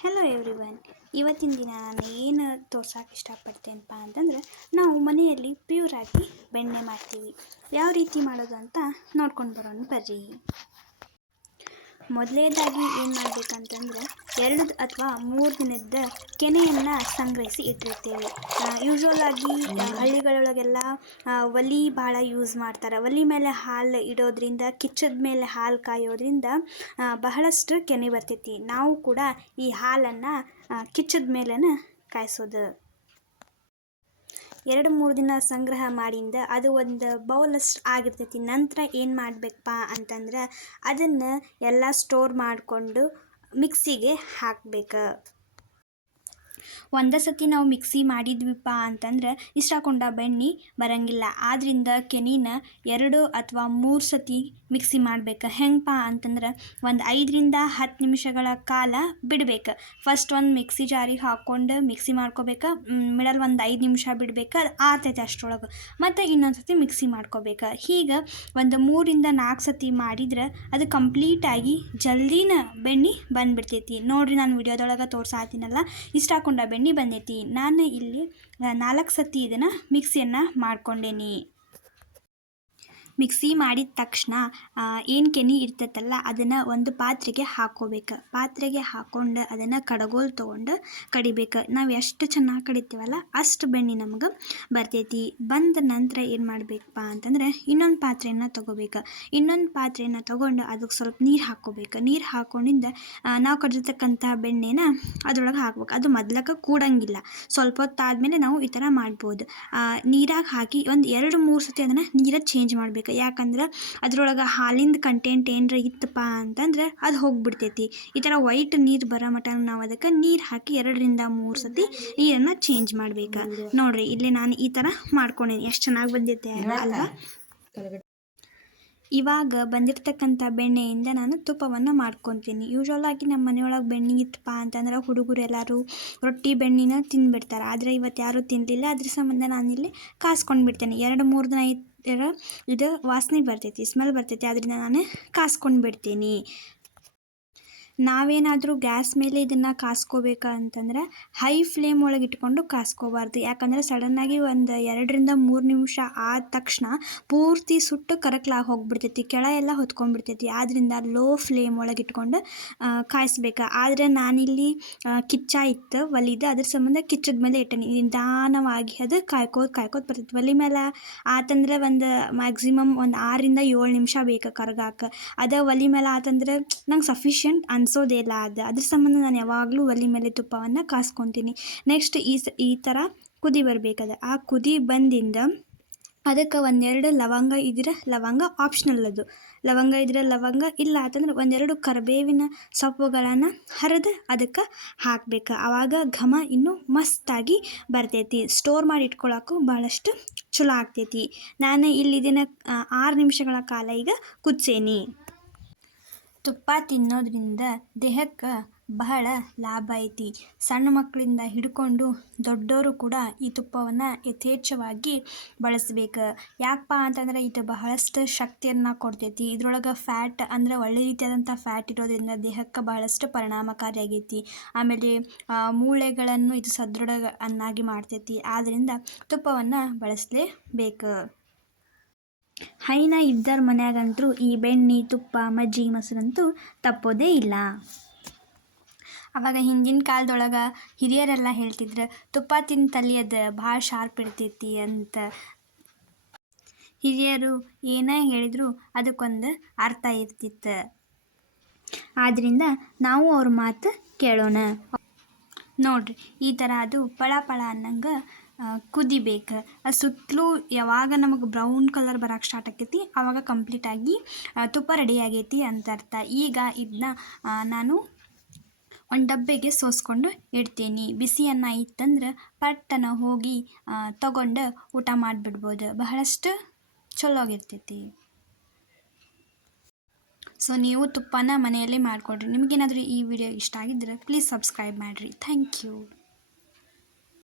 Hello everyone ಇವತ್ತಿನ ದಿನ ನಾನು ಏನು ತೋರ್ಸೋಕೆ ಇಷ್ಟಪಡ್ತೇನಪ್ಪ ಅಂತಂದ್ರೆ, ನಾವು ಮನೆಯಲ್ಲಿ ಪ್ಯೂರಾಗಿ ಬೆಣ್ಣೆ ಮಾಡ್ತೀವಿ. ಯಾವ ರೀತಿ ಮಾಡೋದು ಅಂತ ನೋಡ್ಕೊಂಡು ಬರೋಣ ಬರ್ರಿ. ಮೊದಲನೇದಾಗಿ ಏನು ಮಾಡಬೇಕಂತಂದ್ರೆ ಎರಡು ಅಥವಾ ಮೂರು ದಿನದ ಕೆನೆಯನ್ನು ಸಂಗ್ರಹಿಸಿ ಇಟ್ಟಿರ್ತೇವೆ. ಯೂಶ್ವಲ್ ಆಗಿ ಹಳ್ಳಿಗಳೊಳಗೆಲ್ಲ ಒಲಿ ಭಾಳ ಯೂಸ್ ಮಾಡ್ತಾರೆ. ಒಲಿ ಮೇಲೆ ಹಾಲು ಇಡೋದ್ರಿಂದ, ಕಿಚ್ಚದ ಮೇಲೆ ಹಾಲು ಕಾಯೋದ್ರಿಂದ ಬಹಳಷ್ಟು ಕೆನೆ ಬರ್ತೈತಿ. ನಾವು ಕೂಡ ಈ ಹಾಲನ್ನು ಕಿಚ್ಚದ ಮೇಲೇ ಕಾಯಿಸೋದು. ಎರಡು ಮೂರು ದಿನ ಸಂಗ್ರಹ ಮಾಡಿಂದ ಅದು ಒಂದು ಬೌಲಷ್ಟು ಆಗಿರ್ತೈತಿ. ನಂತರ ಏನು ಮಾಡಬೇಕಪ್ಪ ಅಂತಂದ್ರೆ ಅದನ್ನು ಎಲ್ಲ ಸ್ಟೋರ್ ಮಾಡಿಕೊಂಡು ಮಿಕ್ಸಿಗೆ ಹಾಕ್ಬೇಕು. ಒಂದೇ ಸತಿ ನಾವು ಮಿಕ್ಸಿ ಮಾಡಿದ್ವಿಪ್ಪ ಅಂತಂದ್ರೆ ಇಷ್ಟಾಕೊಂಡ ಬೆಣ್ಣೆ ಬರಂಗಿಲ್ಲ. ಆದ್ರಿಂದ ಕೆನಿನ ಎರಡು ಅಥವಾ ಮೂರು ಸತಿ ಮಿಕ್ಸಿ ಮಾಡ್ಬೇಕು. ಹೆಂಗಪ್ಪ ಅಂತಂದ್ರೆ ಒಂದು ಐದರಿಂದ ಹತ್ತು ನಿಮಿಷಗಳ ಕಾಲ ಬಿಡ್ಬೇಕು. ಫಸ್ಟ್ ಒಂದು ಮಿಕ್ಸಿ ಜಾರಿಗೆ ಹಾಕ್ಕೊಂಡು ಮಿಕ್ಸಿ ಮಾಡ್ಕೋಬೇಕು. ಮಿಡಲ್ ಒಂದು ಐದು ನಿಮಿಷ ಬಿಡ್ಬೇಕು. ಅದು ಆತೈತೆ ಅಷ್ಟರೊಳಗೆ. ಮತ್ತು ಇನ್ನೊಂದು ಸತಿ ಮಿಕ್ಸಿ ಮಾಡ್ಕೋಬೇಕು. ಹೀಗೆ ಒಂದು ಮೂರಿಂದ ನಾಲ್ಕು ಸತಿ ಮಾಡಿದ್ರೆ ಅದು ಕಂಪ್ಲೀಟಾಗಿ ಜಲ್ದಿನ ಬೆಣ್ಣೆ ಬಂದ್ಬಿಡ್ತೈತಿ. ನೋಡ್ರಿ ನಾನು ವಿಡಿಯೋದೊಳಗೆ ತೋರ್ಸಾತೀನಲ್ಲ. ಇಷ್ಟ ಹಾಕೊಂಡ ಬೆಣ್ಣೆ ಬಂದೈತಿ. ನಾನು ಇಲ್ಲಿ ನಾಲ್ಕು ಸತಿ ಇದನ್ನು ಮಿಕ್ಸಿಯನ್ನು ಮಾಡ್ಕೊಂಡೇನಿ. ಮಿಕ್ಸಿ ಮಾಡಿದ ತಕ್ಷಣ ಏನು ಕೆನೆ ಇರ್ತೈತಲ್ಲ, ಅದನ್ನು ಒಂದು ಪಾತ್ರೆಗೆ ಹಾಕ್ಕೋಬೇಕು ಪಾತ್ರೆಗೆ ಹಾಕ್ಕೊಂಡು ಅದನ್ನು ಕಡಗೋಲು ತೊಗೊಂಡು ಕಡಿಬೇಕು. ನಾವು ಎಷ್ಟು ಚೆನ್ನಾಗಿ ಕಡಿತೀವಲ್ಲ, ಅಷ್ಟು ಬೆಣ್ಣೆ ನಮ್ಗೆ ಬರ್ತೈತಿ. ಬಂದ ನಂತರ ಏನು ಮಾಡಬೇಕಪ್ಪ ಅಂತಂದ್ರೆ ಇನ್ನೊಂದು ಪಾತ್ರೆಯನ್ನು ತೊಗೋಬೇಕು. ಇನ್ನೊಂದು ಪಾತ್ರೆಯನ್ನು ತೊಗೊಂಡು ಅದಕ್ಕೆ ಸ್ವಲ್ಪ ನೀರು ಹಾಕೋಬೇಕು. ನೀರು ಹಾಕ್ಕೊಂಡಿಂದ ನಾವು ಕಡಿರ್ತಕ್ಕಂಥ ಬೆಣ್ಣೆನ ಅದರೊಳಗೆ ಹಾಕ್ಬೇಕು. ಅದು ಮೊದ್ಲಕ್ಕೆ ಕೂಡಂಗಿಲ್ಲ. ಸ್ವಲ್ಪ ಹೊತ್ತಾದಮೇಲೆ ನಾವು ಈ ಥರ ಮಾಡ್ಬೋದು. ನೀರಾಗಿ ಹಾಕಿ ಒಂದು ಎರಡು ಮೂರು ಸತಿ ಅದನ್ನು ನೀರಾಗಿ ಚೇಂಜ್ ಮಾಡ್ಬೇಕು. ಯಾಕಂದ್ರೆ ಅದ್ರೊಳಗೆ ಹಾಲಿಂದ ಕಂಟೆಂಟ್ ಏನರ ಇತ್ತಪ್ಪ ಅಂತಂದ್ರೆ ಅದು ಹೋಗ್ಬಿಡ್ತೈತಿ. ಈ ಥರ ವೈಟ್ ನೀರು ಬರೋ ಮಟ ನಾವು ಅದಕ್ಕೆ ನೀರು ಹಾಕಿ ಎರಡರಿಂದ ಮೂರು ಸತಿ ನೀರನ್ನು ಚೇಂಜ್ ಮಾಡ್ಬೇಕು. ನೋಡ್ರಿ ಇಲ್ಲಿ ನಾನು ಈ ಥರ ಮಾಡ್ಕೊಂಡೇನಿ ಎಷ್ಟು ಚೆನ್ನಾಗಿ ಬಂದೈತೆ ಅಲ್ವಾ ಇವಾಗ ಬಂದಿರತಕ್ಕಂಥ ಬೆಣ್ಣೆಯಿಂದ ನಾನು ತುಪ್ಪವನ್ನು ಮಾಡ್ಕೊತೀನಿ. ಯೂಶ್ವಲಾಗಿ ನಮ್ಮ ಮನೆಯೊಳಗೆ ಬೆಣ್ಣೆ ಇತ್ತಪ್ಪ ಅಂತಂದ್ರೆ ಹುಡುಗರು ಎಲ್ಲರೂ ರೊಟ್ಟಿ ಬೆಣ್ಣೆನ ತಿನ್ಬಿಡ್ತಾರೆ. ಆದರೆ ಇವತ್ತು ಯಾರೂ ತಿನ್ನಲಿಲ್ಲ ಅದ್ರ ಸಂಬಂಧ ನಾನಿಲ್ಲಿ ಕಾಸ್ಕೊಂಡು ಬಿಡ್ತೇನೆ ಎರಡು ಮೂರು ದಿನ ಇದು ವಾಸನೆ ಬರ್ತೈತಿ ಸ್ಮೆಲ್ ಬರ್ತೈತಿ ಅದರಿಂದ ನಾನು ಕಾಸ್ಕೊಂಡು ಬಿಡ್ತೀನಿ ನಾವೇನಾದರೂ ಗ್ಯಾಸ್ ಮೇಲೆ ಇದನ್ನು ಕಾಸ್ಕೋಬೇಕು ಅಂತಂದರೆ ಹೈ ಫ್ಲೇಮ್ ಒಳಗೆ ಇಟ್ಕೊಂಡು ಕಾಸ್ಕೋಬಾರ್ದು. ಯಾಕಂದರೆ ಸಡನ್ನಾಗಿ ಒಂದು ಎರಡರಿಂದ ಮೂರು ನಿಮಿಷ ಆದ ತಕ್ಷಣ ಪೂರ್ತಿ ಸುಟ್ಟು ಕರಕಲಾಗಿ ಹೋಗ್ಬಿಡ್ತೈತಿ ಕೆಳ ಎಲ್ಲ ಹೊತ್ಕೊಂಡ್ಬಿಡ್ತೈತಿ. ಆದ್ದರಿಂದ ಲೋ ಫ್ಲೇಮ್ ಒಳಗೆ ಇಟ್ಕೊಂಡು ಕಾಯಿಸ್ಬೇಕು. ಆದರೆ ನಾನಿಲ್ಲಿ ಕಿಚ್ಚ ಇತ್ತು, ಒಲಿದು, ಅದ್ರ ಸಂಬಂಧ ಕಿಚ್ಚದ ಮೇಲೆ ಇಟ್ಟೆ ನಿಧಾನವಾಗಿ ಅದು ಕಾಯ್ಕೋದು ಕಾಯ್ಕೋದು ಬರ್ತೈತಿ. ಒಲಿ ಮೇಲೆ ಆತಂದ್ರೆ ಒಂದು ಮ್ಯಾಕ್ಸಿಮಮ್ ಒಂದು ಆರರಿಂದ ಏಳು ನಿಮಿಷ ಬೇಕು ಕರಗಾಕ. ಅದ ಒಲಿ ಮೇಲೆ ಆತಂದ್ರೆ ನಂಗೆ ಸಫಿಷಿಯಂಟ್ ಅನ್ಸೋದೇ ಇಲ್ಲ. ಅದು ಅದ್ರ ಸಂಬಂಧ ನಾನು ಯಾವಾಗಲೂ ಒಲೆ ಮೇಲೆ ತುಪ್ಪವನ್ನು ಕಾಸ್ಕೊತೀನಿ. ನೆಕ್ಸ್ಟ್ ಈ ಸ, ಈ ಥರ ಕುದಿ ಬರ್ಬೇಕದ. ಆ ಕುದಿ ಬಂದಿಂದ ಅದಕ್ಕೆ ಒಂದೆರಡು ಲವಂಗ ಇದ್ರೆ ಲವಂಗ ಆಪ್ಷನಲ್ ಅದು. ಲವಂಗ ಇದ್ರೆ ಲವಂಗ, ಇಲ್ಲ ಅಂತಂದ್ರೆ ಒಂದೆರಡು ಕರಿಬೇವಿನ ಸೊಪ್ಪುಗಳನ್ನು ಹರಿದು ಅದಕ್ಕೆ ಹಾಕಬೇಕು. ಆವಾಗ ಘಮ ಇನ್ನೂ ಮಸ್ತಾಗಿ ಬರ್ತೈತಿ. ಸ್ಟೋರ್ ಮಾಡಿ ಇಟ್ಕೊಳ್ಳೋಕ್ಕೂ ಭಾಳಷ್ಟು ಚಲೋ ಆಗ್ತೈತಿ. ನಾನು ಇಲ್ಲಿ ಇದನ್ನು ಆರು ನಿಮಿಷಗಳ ಕಾಲ ಈಗ ಕುದಿಸೇನಿ. ತುಪ್ಪ ತಿನ್ನೋದ್ರಿಂದ ದೇಹಕ್ಕೆ ಬಹಳ ಲಾಭ ಐತಿ. ಸಣ್ಣ ಮಕ್ಕಳಿಂದ ಹಿಡ್ಕೊಂಡು ದೊಡ್ಡವರು ಕೂಡ ಈ ತುಪ್ಪವನ್ನು ಯಥೇಚ್ಛವಾಗಿ ಬಳಸ್ಬೇಕು. ಯಾಕಪ್ಪ ಅಂತಂದ್ರೆ ಇದು ಬಹಳಷ್ಟು ಶಕ್ತಿಯನ್ನು ಕೊಡ್ತೈತಿ. ಇದ್ರೊಳಗೆ ಫ್ಯಾಟ್ ಅಂದರೆ ಒಳ್ಳೆ ರೀತಿಯಾದಂಥ ಫ್ಯಾಟ್ ಇರೋದ್ರಿಂದ ದೇಹಕ್ಕೆ ಬಹಳಷ್ಟು ಪರಿಣಾಮಕಾರಿಯಾಗೈತಿ ಆಮೇಲೆ ಆ, ಮೂಳೆಗಳನ್ನು ಇದು ಸದೃಢ ಅನ್ನಾಗಿ ಮಾಡ್ತೈತಿ. ಆದ್ದರಿಂದ ತುಪ್ಪವನ್ನು ಬಳಸಲೇಬೇಕು. ಹೈನ ಇದ್ದರ ಮನ್ಯಾಗಂತೂ ಈ ಬೆಣ್ಣೆ, ತುಪ್ಪ, ಮಜ್ಜಿ, ಮೊಸರಂತೂ ತಪ್ಪೋದೇ ಇಲ್ಲ. ಅವಾಗ ಹಿಂದಿನ ಕಾಲದೊಳಗೆ ಹಿರಿಯರೆಲ್ಲ ಹೇಳ್ತಿದ್ರು, ತುಪ್ಪ ತಿಂದು ತಲಿಯದು ಭಾಳ ಶಾರ್ಪ್ ಇರ್ತೈತಿ ಅಂತ. ಹಿರಿಯರು ಏನೇ ಹೇಳಿದ್ರು ಅದಕ್ಕೊಂದು ಅರ್ಥ ಇರ್ತಿತ್ತು. ಆದ್ದರಿಂದ ನಾವು ಅವ್ರ ಮಾತು ಕೇಳೋಣ. ನೋಡ್ರಿ, ಈ ಥರ ಅದು ಪಳ ಪಳ ಅನ್ನಂಗೆ ಕುದಿಬೇಕು. ಅದು ಸುತ್ತಲೂ ಯಾವಾಗ ನಮಗೆ ಬ್ರೌನ್ ಕಲರ್ ಬರಕ್ಕೆ ಸ್ಟಾರ್ಟ್ ಆಕೈತಿ ಆವಾಗ ಕಂಪ್ಲೀಟಾಗಿ ತುಪ್ಪ ರೆಡಿ ಆಗೈತಿ ಅಂತ ಅರ್ಥ ಈಗ ಇದನ್ನ ನಾನು ಒಂದು ಡಬ್ಬೆಗೆ ಸೋಸ್ಕೊಂಡು ಇಡ್ತೀನಿ. ಬಿಸಿ ಅನ್ನ ಇತ್ತಂದ್ರೆ ಪಟ್ಟನ ಹೋಗಿ ತಗೊಂಡು ಊಟ ಮಾಡಿಬಿಡ್ಬೋದು. ಬಹಳಷ್ಟು ಚಲೋ ಆಗಿರ್ತೈತಿ. ಸೊ ನೀವು ತುಪ್ಪನ ಮನೆಯಲ್ಲೇ ಮಾಡಿಕೊಡ್ರಿ. ನಿಮಗೇನಾದರೂ ಈ ವಿಡಿಯೋ ಇಷ್ಟ ಆಗಿದ್ರೆ ಪ್ಲೀಸ್ ಸಬ್ಸ್ಕ್ರೈಬ್ ಮಾಡಿರಿ. Thank you